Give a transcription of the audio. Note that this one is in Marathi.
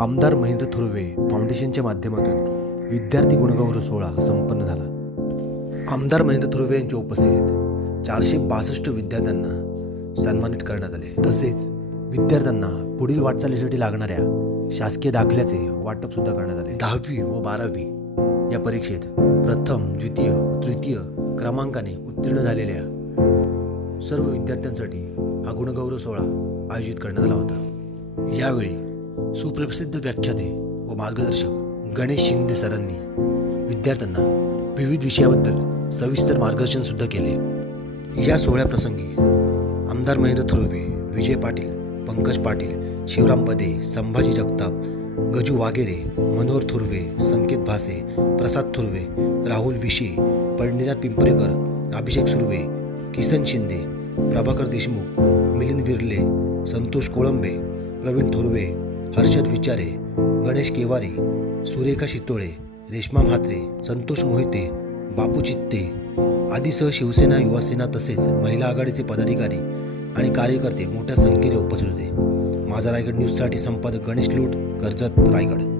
आमदार महेंद्र थुर्वे फाउंडेशनच्या माध्यमातून विद्यार्थी गुणगौरव सोहळा संपन्न झाला. आमदार महेंद्र थुर्वे यांच्या उपस्थितीत चारशे बासष्ट विद्यार्थ्यांना सन्मानित करण्यात आले. तसेच विद्यार्थ्यांना पुढील वाटचालीसाठी लागणाऱ्या शासकीय दाखल्याचे वाटप सुद्धा करण्यात आले. दहावी व बारावी या परीक्षेत प्रथम द्वितीय व तृतीय क्रमांकाने उत्तीर्ण झालेल्या सर्व विद्यार्थ्यांसाठी हा गुणगौरव सोहळा आयोजित करण्यात आला होता. यावेळी सुप्रसिद्ध व्याख्याते व मार्गदर्शक गणेश शिंदे सरांनी विद्यार्थ्यांना विविध विषयाबद्दल सविस्तर मार्गदर्शन सुद्धा केले. या सोहळ्याप्रसंगी आमदार महेंद्र थुर्वे विजय पाटील पंकज पाटील शिवराम बदे संभाजी जगताप गजू वागेरे मनोहर थुर्वे संकेत भासे प्रसाद थुर्वे राहुल विशे पंडितनाथ पिंपरेकर अभिषेक सुर्वे किसन शिंदे प्रभाकर देशमुख मिलिंद विर्ले संतोष कोळंबे प्रवीण थोरवे हर्षद विचारे गणेश केवारी सुरेखा शितोळे रेश्मा म्हात्रे संतोष मोहिते बापू चित्ते आदीसह शिवसेना युवासेना तसेच महिला आघाडीचे पदाधिकारी आणि कार्यकर्ते मोठ्या संख्येने उपस्थित होते. माझा रायगड न्यूजसाठी संपादक गणेश लूट कर्जत रायगड.